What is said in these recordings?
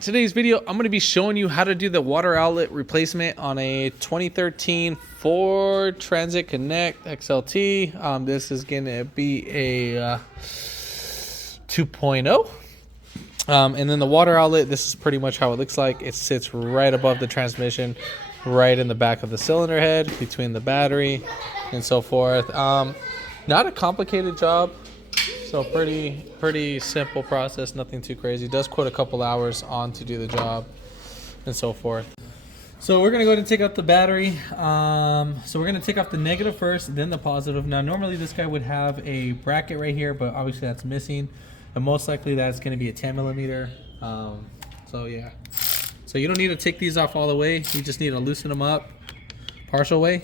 Today's video, I'm going to be showing you how to do the water outlet replacement on a 2013 Ford Transit Connect XLT. This is going to be a 2.0. And then the water outlet, this is pretty much how it looks like. It sits right above the transmission, right in the back of the cylinder head, between the battery and so forth. Not a complicated job. So pretty simple process, nothing too crazy. It does quote a couple hours on to do the job and so forth. So we're gonna go ahead and take out the battery. So we're gonna take off the negative first, then the positive. Now normally this guy would have a bracket right here, but obviously that's missing. And most likely that's gonna be a 10 millimeter. So yeah. So you don't need to take these off all the way. You just need to loosen them up partial way.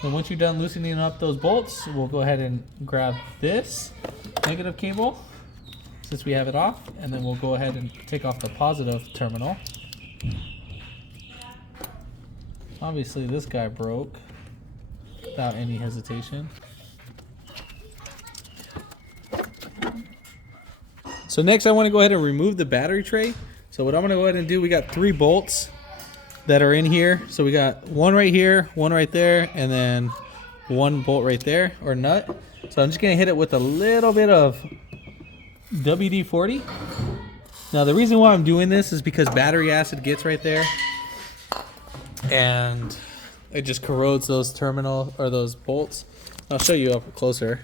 And once you're done loosening up those bolts, we'll go ahead and grab this negative cable since we have it off, and then we'll go ahead and take off the positive terminal. Obviously this guy broke without any hesitation. So next I want to go ahead and remove the battery tray. So what I'm going to go ahead and do, we got 3 bolts that are in here. So we got one right here, one right there, and then one bolt right there, or nut. So I'm just gonna hit it with a little bit of WD-40. Now the reason why I'm doing this is because battery acid gets right there and it just corrodes those terminal or those bolts. I'll show you up closer.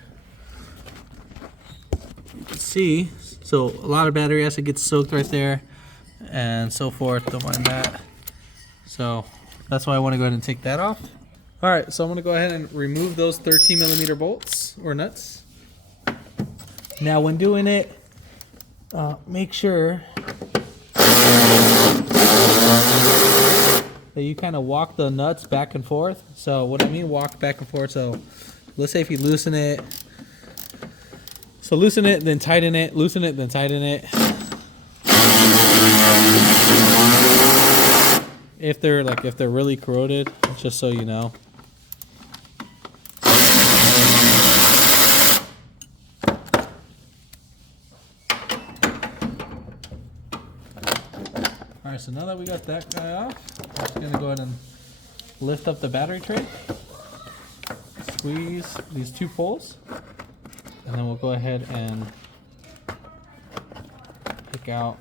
You can see, so a lot of battery acid gets soaked right there and so forth. Don't mind that. So that's why I want to go ahead and take that off. All right, so I'm going to go ahead and remove those 13 millimeter bolts or nuts. Now when doing it, make sure that you kind of walk the nuts back and forth. So what I mean walk back and forth, so let's say if you loosen it, so loosen it, then tighten it, loosen it, then tighten it. If they're really corroded, just so you know. Alright, so now that we got that guy off, I'm just gonna go ahead and lift up the battery tray, squeeze these 2 poles, and then we'll go ahead and pick out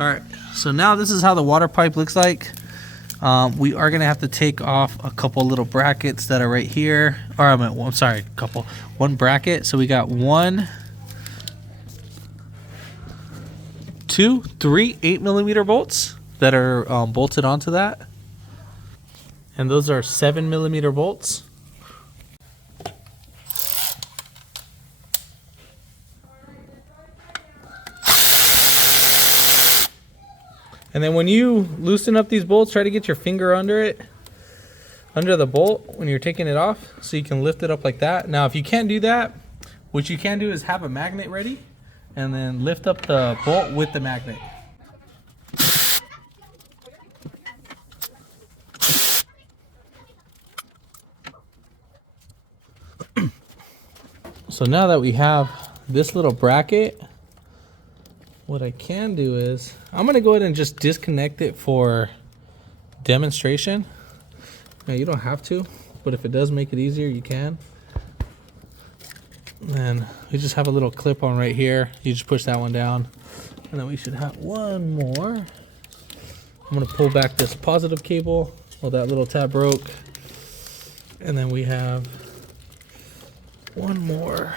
Alright, so now this is how the water pipe looks like. We are going to have to take off a couple little brackets that are right here. Or I'm sorry, one bracket. So we got 1, 2, 3 8 millimeter bolts that are bolted onto that. And those are 7 millimeter bolts. And then when you loosen up these bolts, try to get your finger under it, under the bolt when you're taking it off, so you can lift it up like that. Now if you can't do that, what you can do is have a magnet ready and then lift up the bolt with the magnet. So now that we have this little bracket, what I can do is, I'm going to go ahead and just disconnect it for demonstration. Now you don't have to, but if it does make it easier, you can. And we just have a little clip on right here. You just push that one down. And then we should have one more. I'm going to pull back this positive cable. Well, that little tab broke. And then we have one more.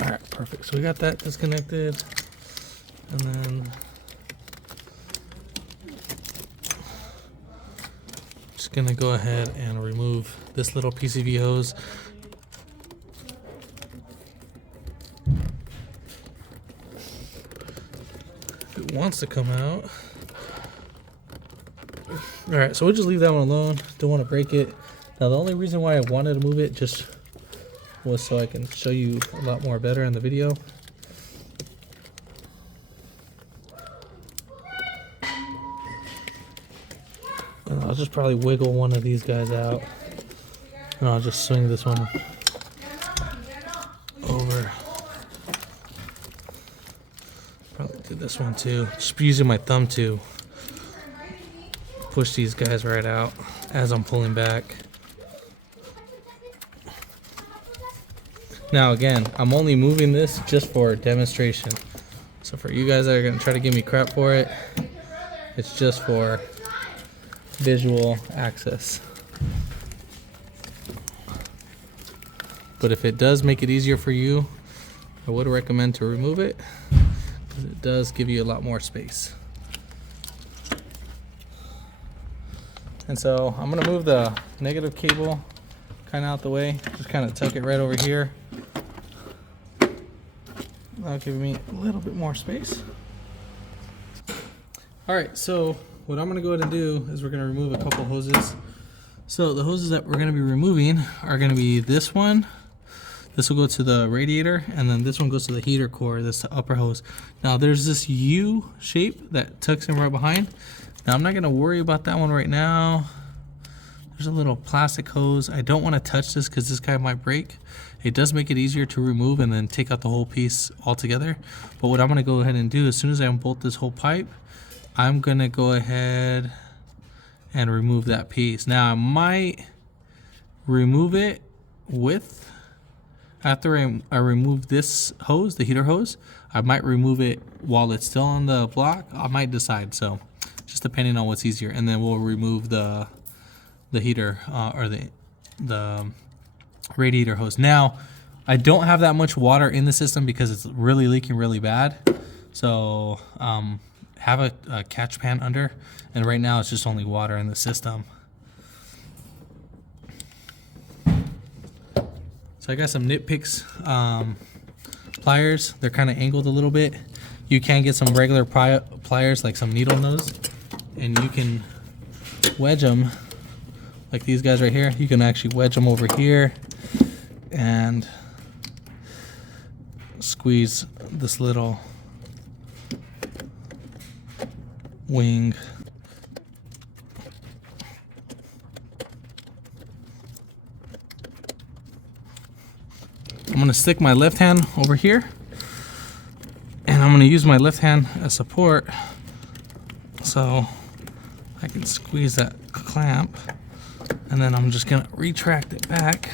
Alright, perfect. So we got that disconnected. And then just gonna go ahead and remove this little PCV hose. If it wants to come out. Alright, so we'll just leave that one alone. Don't want to break it. Now the only reason why I wanted to move it just was so I can show you a lot more better in the video. And I'll just probably wiggle one of these guys out, and I'll just swing this one over. Probably do this one too. Just using my thumb to push these guys right out as I'm pulling back. Now again, I'm only moving this just for demonstration. So for you guys that are gonna try to give me crap for it, it's just for visual access. But if it does make it easier for you, I would recommend to remove it, because it does give you a lot more space. And so I'm gonna move the negative cable kind of out the way, just kind of tuck it right over here. That'll give me a little bit more space. All right, so what I'm gonna go ahead and do is we're gonna remove a couple hoses. So the hoses that we're gonna be removing are gonna be this one. This will go to the radiator, and then this one goes to the heater core. This is the upper hose. Now there's this U shape that tucks in right behind. Now I'm not gonna worry about that one right now. There's a little plastic hose. I don't want to touch this because this guy might break. It does make it easier to remove and then take out the whole piece altogether. But what I'm gonna go ahead and do, as soon as I unbolt this whole pipe, I'm gonna go ahead and remove that piece. Now I might remove it with, after I remove this hose, the heater hose, I might remove it while it's still on the block. I might decide, so just depending on what's easier. And then we'll remove the heater or the radiator hose. Now I don't have that much water in the system because it's really leaking really bad. So have a catch pan under, and right now it's just only water in the system. So I got some nitpicks pliers. They're kind of angled a little bit. You can get some regular pliers, like some needle nose, and you can wedge them like these guys right here. You can actually wedge them over here and squeeze this little wing. I'm gonna stick my left hand over here, and I'm gonna use my left hand as support so I can squeeze that clamp, and then I'm just gonna retract it back.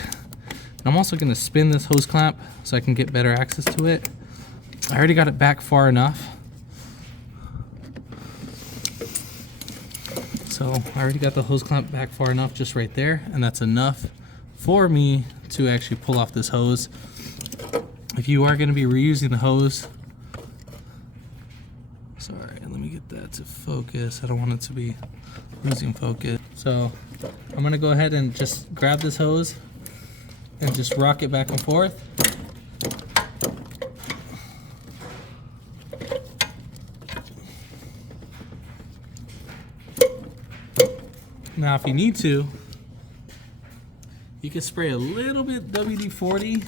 And I'm also gonna spin this hose clamp so I can get better access to it. I already got it back far enough. So I already got the hose clamp back far enough, just right there, and that's enough for me to actually pull off this hose. If you are gonna be reusing the hose, sorry, let me get that to focus. I don't want it to be losing focus. So I'm gonna go ahead and just grab this hose and just rock it back and forth. Now if you need to, you can spray a little bit WD-40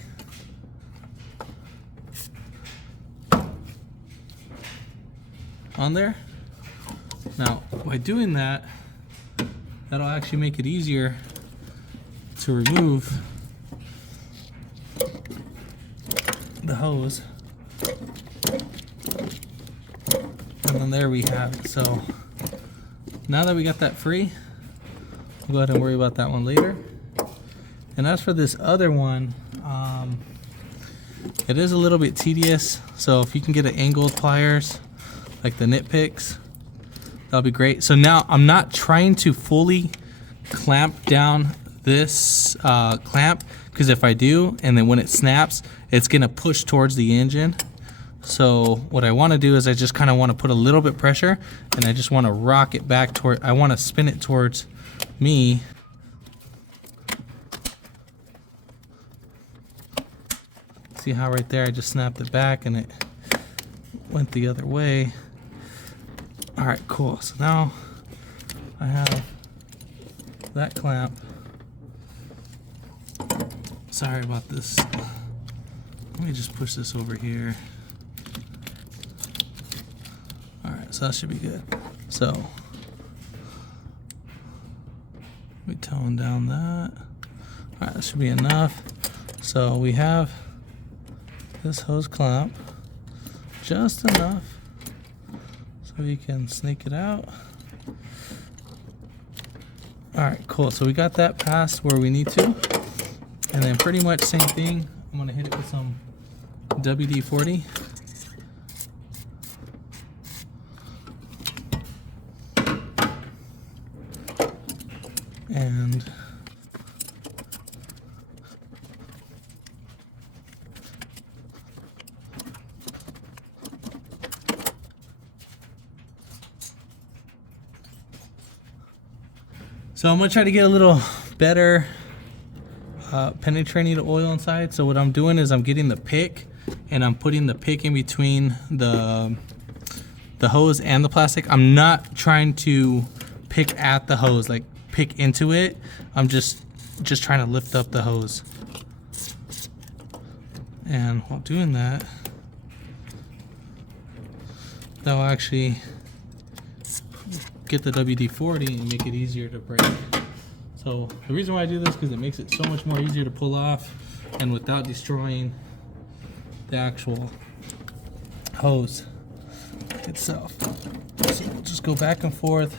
on there. Now by doing that, that'll actually make it easier to remove the hose. And then there we have it. So now that we got that free, we'll go ahead and worry about that one later. And as for this other one, it is a little bit tedious. So if you can get an angled pliers, like the nitpicks, that'll be great. So now I'm not trying to fully clamp down this clamp, because if I do, and then when it snaps, it's gonna push towards the engine. So what I want to do is I just kind of want to put a little bit pressure, and I just want to rock it back toward, I want to spin it towards me. See how right there I just snapped it back and it went the other way. All right, cool. So now I have that clamp sorry about this. Let me just push this over here. Alright, so that should be good. So, let me tone down that. Alright, that should be enough. So we have this hose clamp, just enough so we can snake it out. Alright, cool. So we got that past where we need to. And then pretty much same thing. I'm going to hit it with some WD-40. And so I'm going to try to get a little better penetrating the oil inside. So what I'm doing is I'm getting the pick and I'm putting the pick in between the hose and the plastic. I'm not trying to pick at the hose, like pick into it. I'm just trying to lift up the hose. And while doing that, that'll actually get the WD-40 and make it easier to break. So the reason why I do this is because it makes it so much more easier to pull off and without destroying the actual hose itself. So we'll just go back and forth.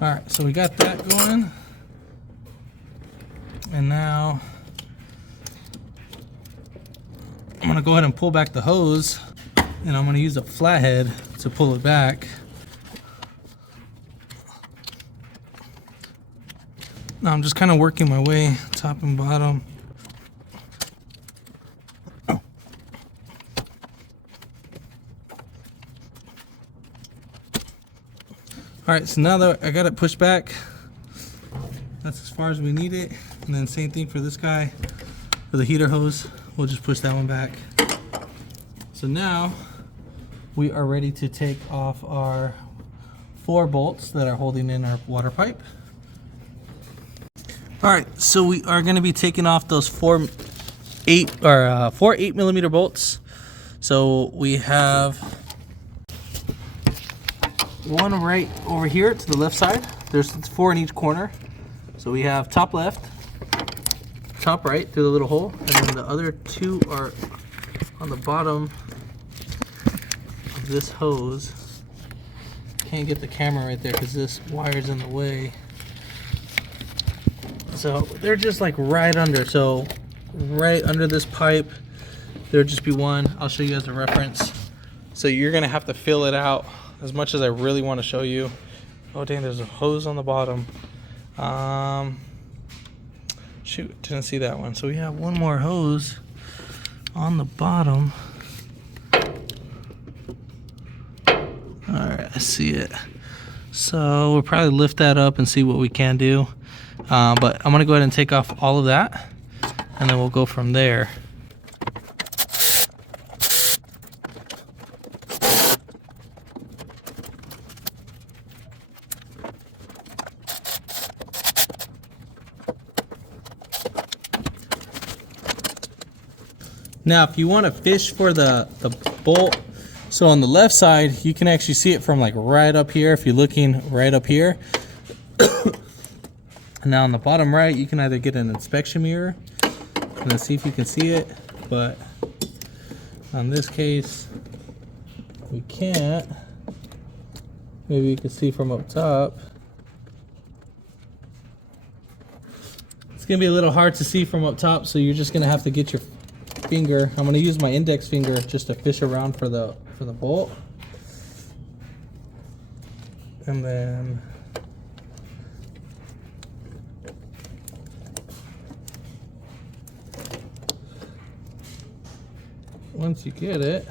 Alright, so we got that going. And now I'm going to go ahead and pull back the hose. And I'm going to use a flathead to pull it back. Now I'm just kind of working my way top and bottom. Alright, so now that I got it pushed back, that's as far as we need it. And then same thing for this guy, for the heater hose, we'll just push that one back. So now we are ready to take off our 4 bolts that are holding in our water pipe. Alright, so we are going to be taking off those 4 8mm bolts. So we have one right over here to the left side. There's 4 in each corner. So we have top left, top right through the little hole, and then the other 2 are on the bottom of this hose. Can't get the camera right there because this wire's in the way. So they're just like right under. So right under this pipe, there'll just be one. I'll show you as a reference. So you're gonna have to fill it out as much as I really want to show you. Oh dang, there's a hose on the bottom. Shoot, didn't see that one. So we have one more hose on the bottom. Alright, I see it. So we'll probably lift that up and see what we can do. But I'm going to go ahead and take off all of that, and then we'll go from there. Now, if you want to fish for the bolt, so on the left side, you can actually see it from like right up here if you're looking right up here. Now on the bottom right, you can either get an inspection mirror and then see if you can see it, but on this case, we can't. Maybe you can see from up top. It's gonna be a little hard to see from up top, so you're just gonna have to get your finger. I'm gonna use my index finger just to fish around for the bolt, and then once you get it,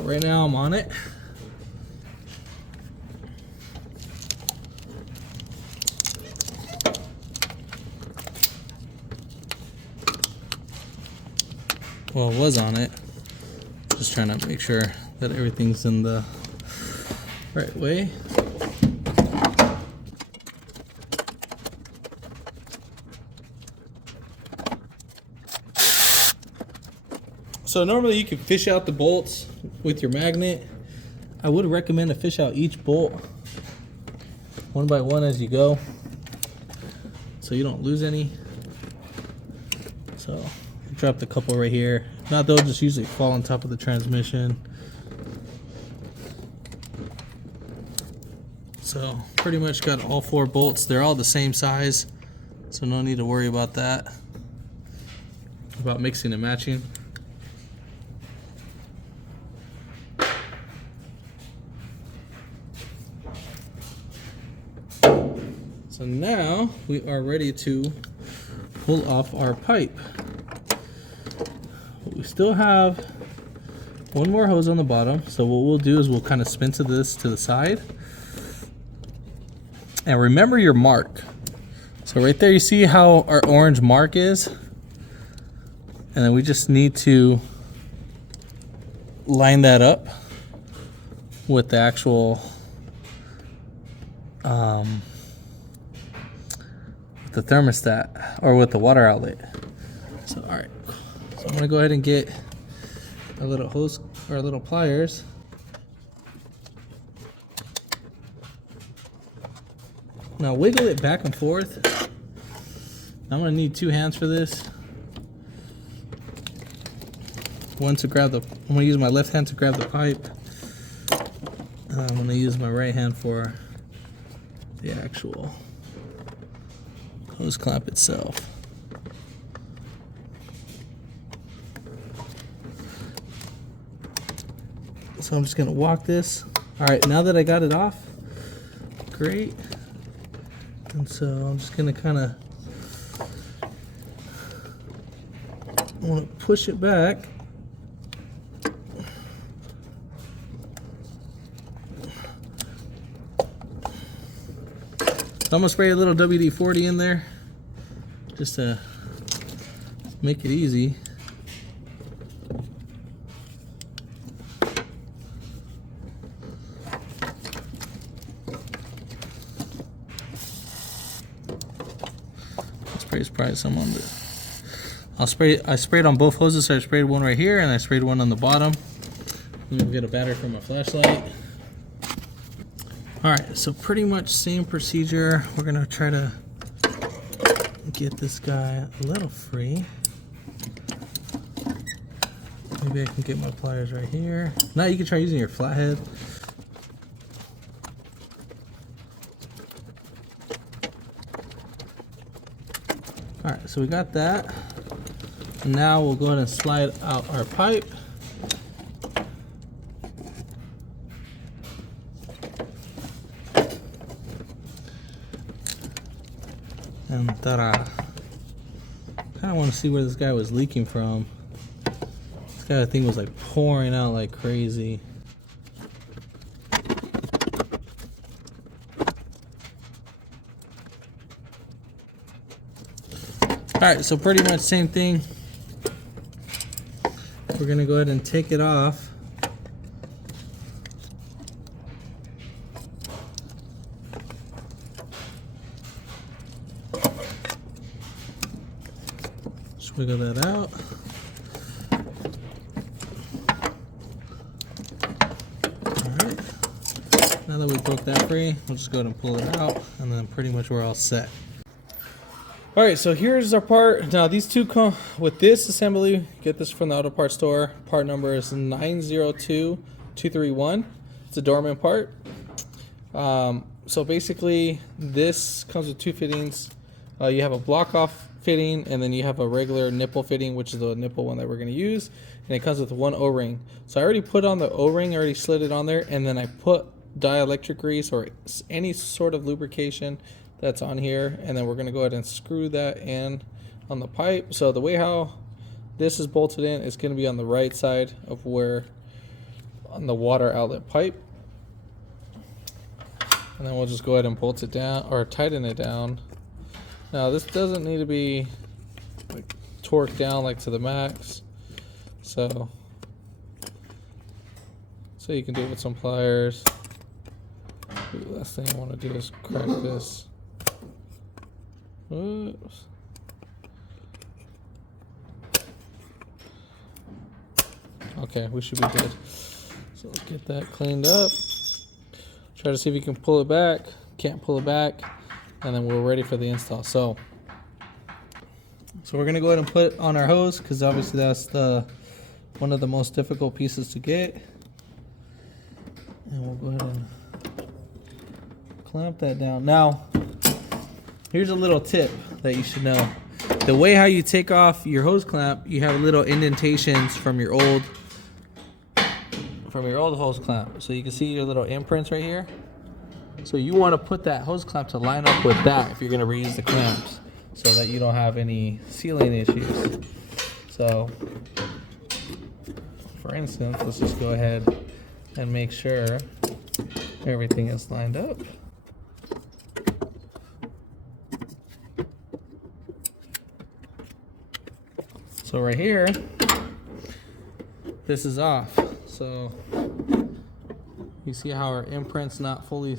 right now I'm on it. Well, it was on it. Just trying to make sure that everything's in the right way. So normally you can fish out the bolts with your magnet. I would recommend to fish out each bolt one by one as you go, so you don't lose any. So I dropped a couple right here. Not, they'll just usually fall on top of the transmission. So pretty much got all 4 bolts. They're all the same size, so no need to worry about that, about mixing and matching. So now we are ready to pull off our pipe. But we still have one more hose on the bottom. So what we'll do is we'll kind of spin to this to the side. And remember your mark. So right there, you see how our orange mark is? And then we just need to line that up with the actual the thermostat, or with the water outlet. So all right, so I'm gonna go ahead and get a little hose or a little pliers. Now wiggle it back and forth. I'm gonna need 2 hands for this. One to grab the, I'm gonna use my left hand to grab the pipe. I'm gonna use my right hand for the actual hose clamp itself. So I'm just gonna walk this. All right, now that I got it off, great. And so I'm just gonna kind of, I want to push it back. I'm gonna spray a little WD-40 in there just to make it easy. Spray's probably some on the, I sprayed on both hoses, so I sprayed one right here and I sprayed one on the bottom. I'm gonna get a battery for my flashlight. Alright, so pretty much same procedure. We're gonna try to get this guy a little free. Maybe I can get my pliers right here. Now you can try using your flathead. Alright, so we got that. Now we'll go ahead and slide out our pipe. And ta-da. Kind of want to see where this guy was leaking from. This guy, I think, was like pouring out like crazy. Alright, so pretty much same thing. We're going to go ahead and take it off. Wiggle that out. Alright. Now that we broke that free, we'll just go ahead and pull it out, and then pretty much we're all set. Alright, so here's our part. Now these two come with this assembly. Get this from the auto parts store. Part number is 902231. It's a Dorman part. So basically this comes with 2 fittings. You have a block off fitting, and then you have a regular nipple fitting, which is the nipple one that we're going to use, and it comes with 1 O-ring. So I already put on the O-ring, already slid it on there, and then I put dielectric grease or any sort of lubrication that's on here, and then we're going to go ahead and screw that in on the pipe. So the way how this is bolted in is going to be on the right side of where on the water outlet pipe, and then we'll just go ahead and bolt it down or tighten it down. Now this doesn't need to be like torqued down like to the max, so So you can do it with some pliers. The last thing I want to do is crack this. Oops. Okay, we should be good. So let's get that cleaned up. Try to see if you can pull it back. Can't pull it back. And then we're ready for the install. So we're gonna go ahead and put on our hose, because obviously that's one of the most difficult pieces to get. And we'll go ahead and clamp that down. Now, here's a little tip that you should know. The way how you take off your hose clamp, you have little indentations from your old hose clamp. So you can see your little imprints right here. So you want to put that hose clamp to line up with that if you're going to reuse the clamps, so that you don't have any sealing issues. So, for instance, let's just go ahead and make sure everything is lined up. So right here, this is off. So you see how our imprint's not fully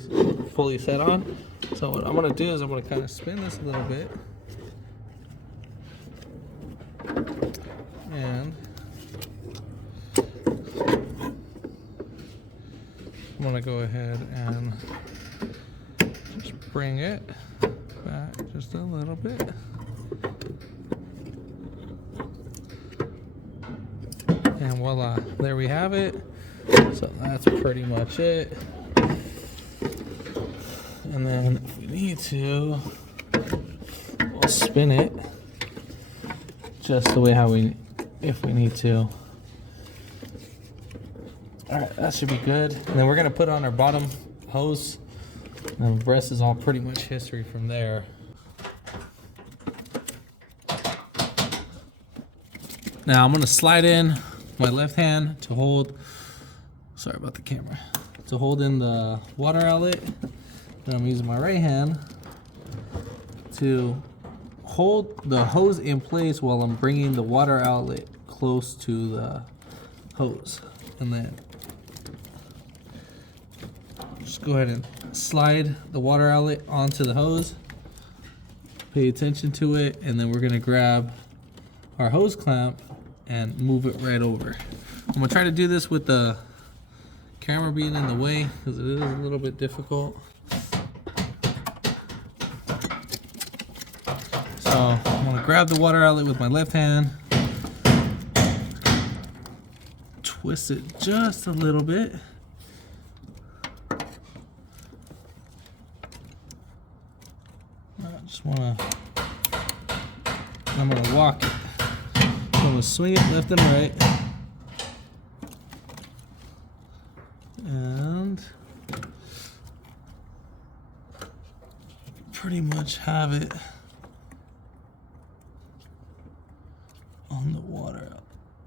set on. So what I'm gonna do is I'm gonna kind of spin this a little bit, and I'm gonna go ahead and just bring it back just a little bit. And voila, there we have it. So that's pretty much it. And then if we need to, we'll spin it just the way if we need to. All right, that should be good. And then we're gonna put on our bottom hose, and the rest is all pretty much history from there. Now I'm gonna slide in my left hand to hold, sorry about the camera, to hold in the water outlet. And I'm using my right hand to hold the hose in place while I'm bringing the water outlet close to the hose. And then just go ahead and slide the water outlet onto the hose. Pay attention to it, and then we're gonna grab our hose clamp and move it right over. I'm gonna try to do this with the camera being in the way, because it is a little bit difficult. So I'm gonna grab the water outlet with my left hand, twist it just a little bit. I'm gonna walk it. I'm gonna swing it left and right, and pretty much have it on the water.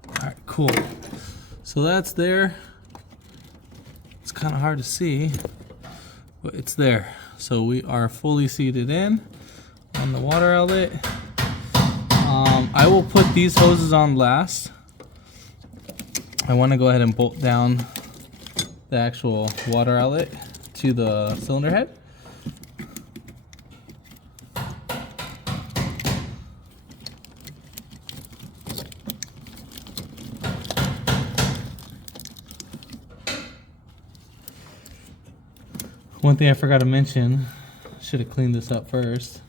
All right, cool. So that's there. It's kind of hard to see, but it's there. So we are fully seated in on the water outlet. I will put these hoses on last. I want to go ahead and bolt down the actual water outlet to the cylinder head. One thing I forgot to mention, should have cleaned this up first.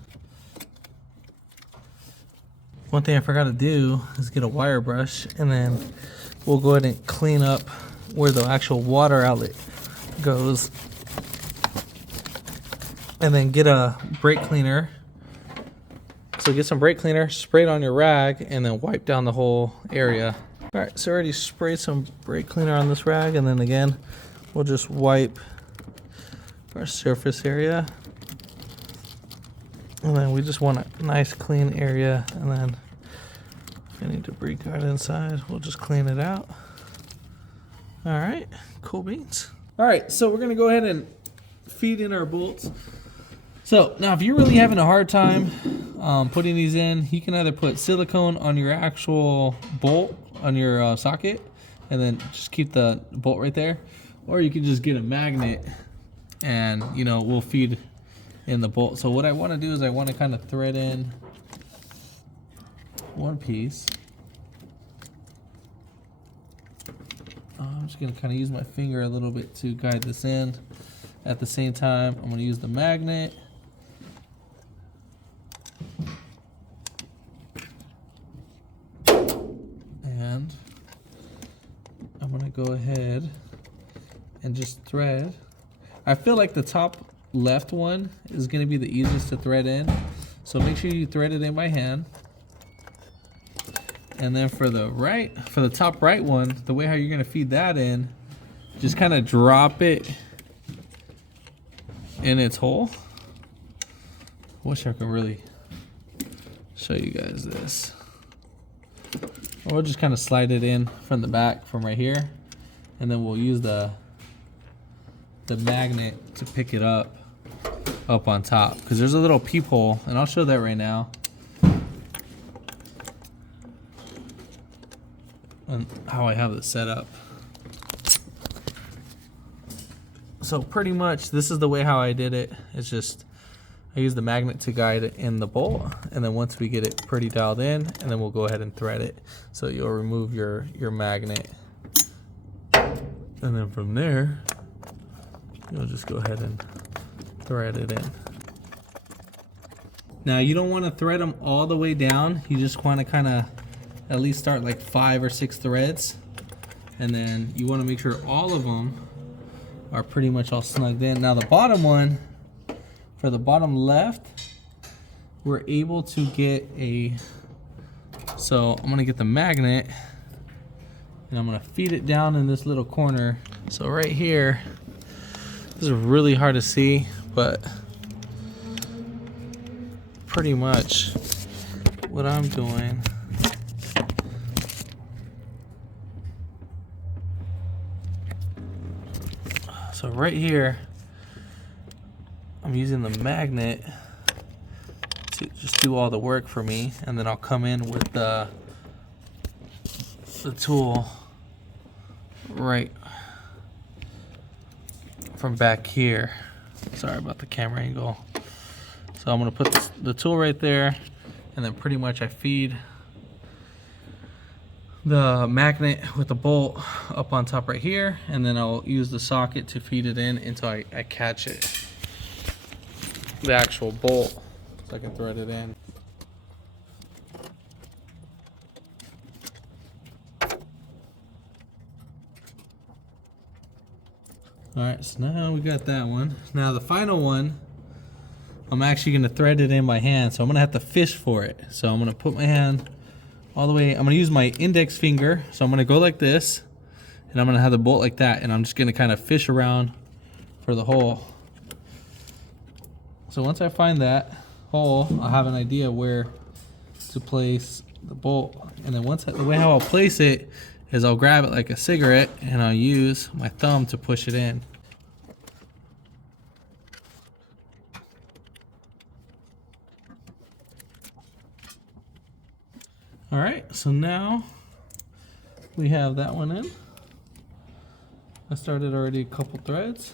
One thing I forgot to do is get a wire brush, and then we'll go ahead and clean up where the actual water outlet goes. And then get a brake cleaner. So get some brake cleaner, spray it on your rag, and then wipe down the whole area. All right, so I already sprayed some brake cleaner on this rag, and then again, we'll just wipe our surface area. And then we just want a nice clean area, and then if any debris got inside, we'll just clean it out. All right, cool beans. All right, so we're gonna go ahead and feed in our bolts. So now if you're really having a hard time putting these in, you can either put silicone on your actual bolt on your socket, and then just keep the bolt right there. or you can just get a magnet and, you know, we'll feed in the bolt. So what I want to do is I want to kind of thread in one piece. I'm just going to kind of use my finger a little bit to guide this in. At the same time, I'm going to use the magnet. And I'm going to go ahead and just thread. I feel like the top left one is going to be the easiest to thread in. So make sure you thread it in by hand. And then for the top right one, the way how you're gonna feed that in, just kind of drop it in its hole. I wish I could really show you guys this. Or we'll just kind of slide it in from the back from right here. And then we'll use the magnet to pick it up on top. Because there's a little peephole, and I'll show that right now. And how I have it set up. So pretty much this is the way how I did it. It's just I use the magnet to guide it in the bolt, and then once we get it pretty dialed in, and then we'll go ahead and thread it. So you'll remove your magnet, and then from there you'll just go ahead and thread it in. Now you don't want to thread them all the way down. You just want to kind of at least start like 5 or 6 threads, and then you want to make sure all of them are pretty much all snugged in. Now the bottom one, for the bottom left, we're able to get so I'm gonna get the magnet and I'm gonna feed it down in this little corner. So right here, this is really hard to see, but pretty much what I'm doing, so right here, I'm using the magnet to just do all the work for me, and then I'll come in with the tool right from back here. Sorry about the camera angle. So I'm gonna put the tool right there, and then pretty much I feed the magnet with the bolt up on top right here, and then I'll use the socket to feed it in until I catch it, the actual bolt, so I can thread it in. Alright, so now we got that one. Now the final one, I'm actually going to thread it in by hand, so I'm going to have to fish for it. So I'm going to put my hand all the way, I'm going to use my index finger, so I'm going to go like this, and I'm going to have the bolt like that, and I'm just going to kind of fish around for the hole. So once I find that hole, I'll have an idea where to place the bolt, and then the way how I'll place it is I'll grab it like a cigarette, and I'll use my thumb to push it in. Alright, so now we have that one in. I started already a couple threads.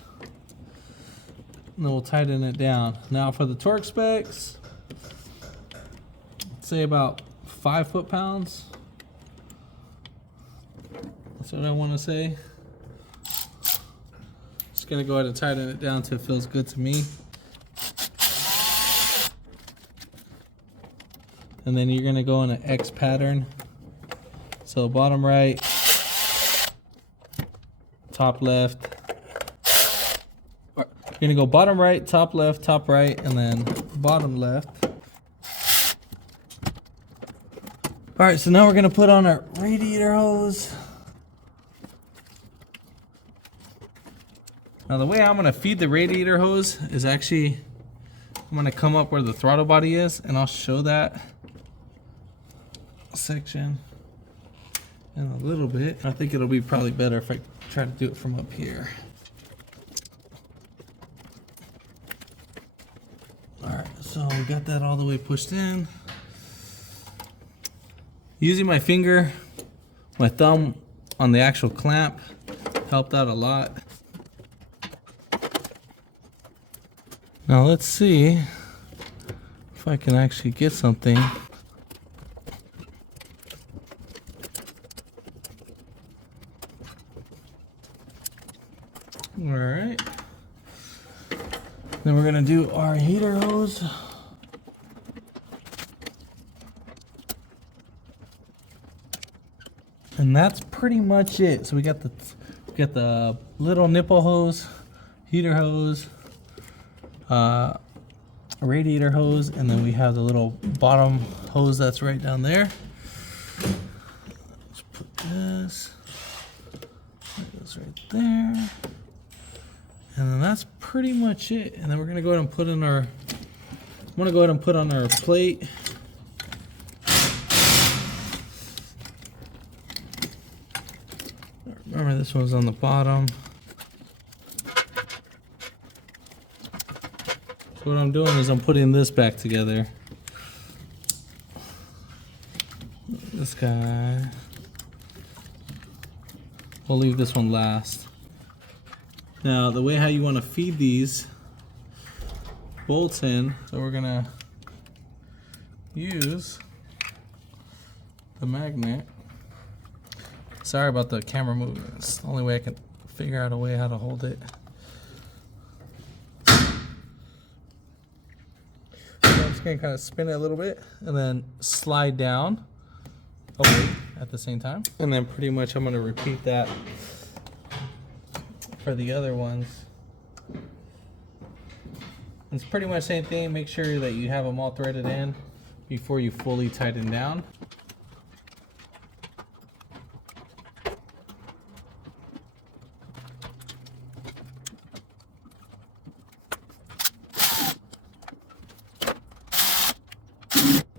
And then we'll tighten it down. Now for the torque specs, say about 5 foot-pounds. That's what I want to say. Just gonna go ahead and tighten it down till it feels good to me. And then you're gonna go in an X pattern. So bottom right, top left. You're gonna go bottom right, top left, top right, and then bottom left. All right, so now we're gonna put on our radiator hose. Now the way I'm gonna feed the radiator hose is actually, I'm gonna come up where the throttle body is, and I'll show that section in a little bit. I think it'll be probably better if I try to do it from up here. Alright, so we got that all the way pushed in. Using my finger, my thumb on the actual clamp helped out a lot. Now let's see if I can actually get something. All right. Then we're gonna do our heater hose. And that's pretty much it. So we got the little nipple hose, heater hose, radiator hose, and then we have the little bottom hose that's right down there. Let's put this. That goes right there. And then that's pretty much it. And then we're gonna go ahead and put in our. I'm gonna go ahead and put on our plate. Remember, this one's on the bottom. So what I'm doing is I'm putting this back together. This guy. We'll leave this one last. Now, the way how you want to feed these bolts in, so we're gonna use the magnet. Sorry about the camera movement. It's the only way I can figure out a way how to hold it. So I'm just gonna kind of spin it a little bit and then slide down away at the same time. And then pretty much I'm gonna repeat that for the other ones. It's pretty much the same thing. Make sure that you have them all threaded in before you fully tighten down.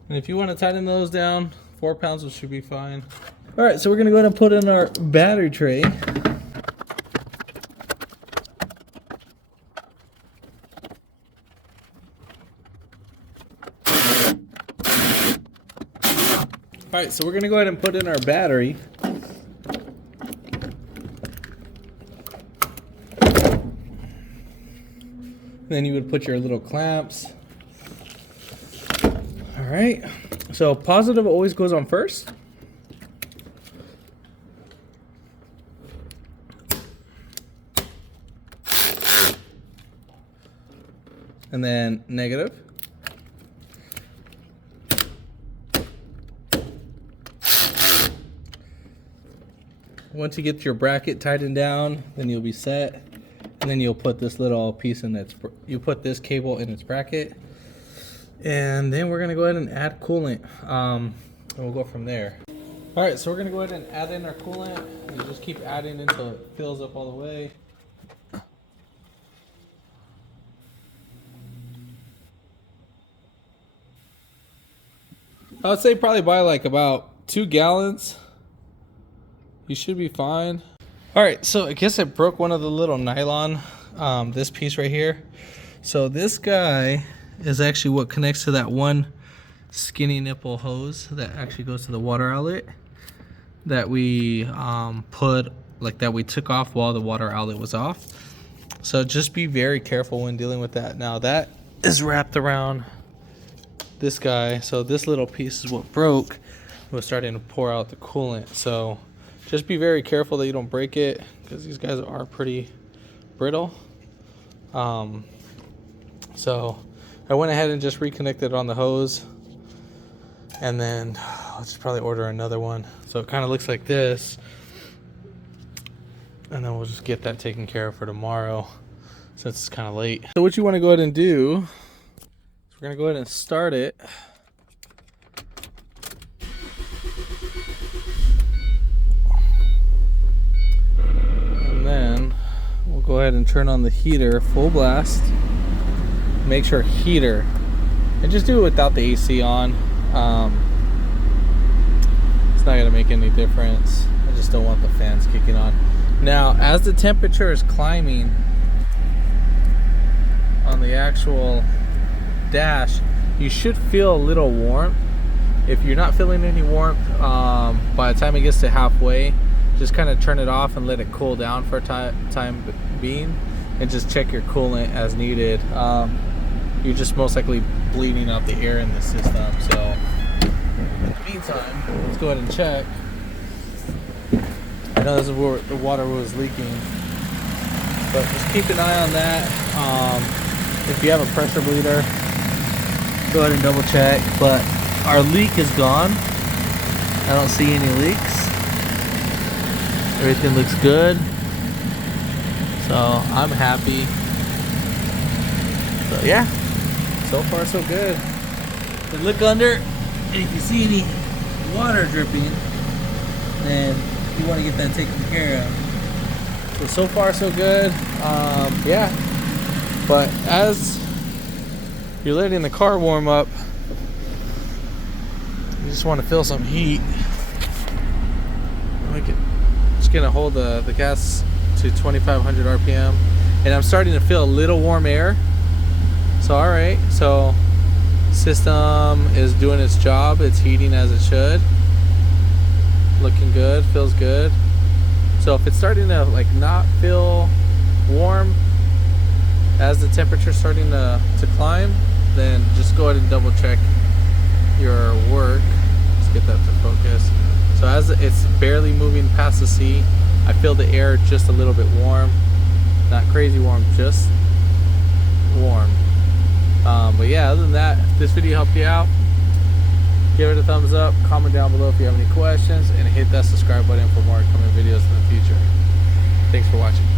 And if you want to tighten those down, 4 pounds should be fine. All right, so we're gonna go ahead and put in our battery tray. All right, so we're gonna go ahead and put in our battery. Then you would put your little clamps. All right, so positive always goes on first. And then negative. Once you get your bracket tightened down, then you'll be set. And then you'll put this little piece in its, you put this cable in its bracket. And then we're gonna go ahead and add coolant. And we'll go from there. All right, so we're gonna go ahead and add in our coolant. You just keep adding until it fills up all the way. I would say probably buy like about 2 gallons. You should be fine. All right, so I guess I broke one of the little nylon, this piece right here. So this guy is actually what connects to that one skinny nipple hose that actually goes to the water outlet that we that we took off while the water outlet was off. So just be very careful when dealing with that. Now that is wrapped around this guy, so this little piece is what broke. It was starting to pour out the coolant, so just be very careful that you don't break it because these guys are pretty brittle. So I went ahead and just reconnected on the hose, and then I'll just probably order another one. So it kind of looks like this, and then we'll just get that taken care of for tomorrow since it's kind of late. So what you want to go ahead and do, we're going to go ahead and start it. And then we'll go ahead and turn on the heater full blast. Make sure heater, and just do it without the AC on. It's not gonna make any difference. I just don't want the fans kicking on. Now, as the temperature is climbing on the actual dash, you should feel a little warmth. If you're not feeling any warmth by the time it gets to halfway, just kind of turn it off and let it cool down for a time being, and just check your coolant as needed. you're just most likely bleeding out the air in the system. So in the meantime, let's go ahead and check. I know this is where the water was leaking, but just keep an eye on that. If you have a pressure bleeder, go ahead and double check. But our leak is gone. I don't see any leaks. Everything looks good. So I'm happy. So yeah, so far so good. But look under, and if you see any water dripping, then you want to get that taken care of. So far so good. Yeah. But as you're letting the car warm up, you just want to feel some heat. Just gonna hold the gas to 2,500 RPM, and I'm starting to feel a little warm air. So all right, so system is doing its job. It's heating as it should. Looking good, feels good. So if it's starting to like not feel warm as the temperature's starting to climb, then just go ahead and double check your work. Let's get that to focus. So as it's barely moving past the sea, I feel the air just a little bit warm. Not crazy warm, just warm. But yeah, other than that, if this video helped you out, give it a thumbs up, comment down below if you have any questions, and hit that subscribe button for more upcoming videos in the future. Thanks for watching.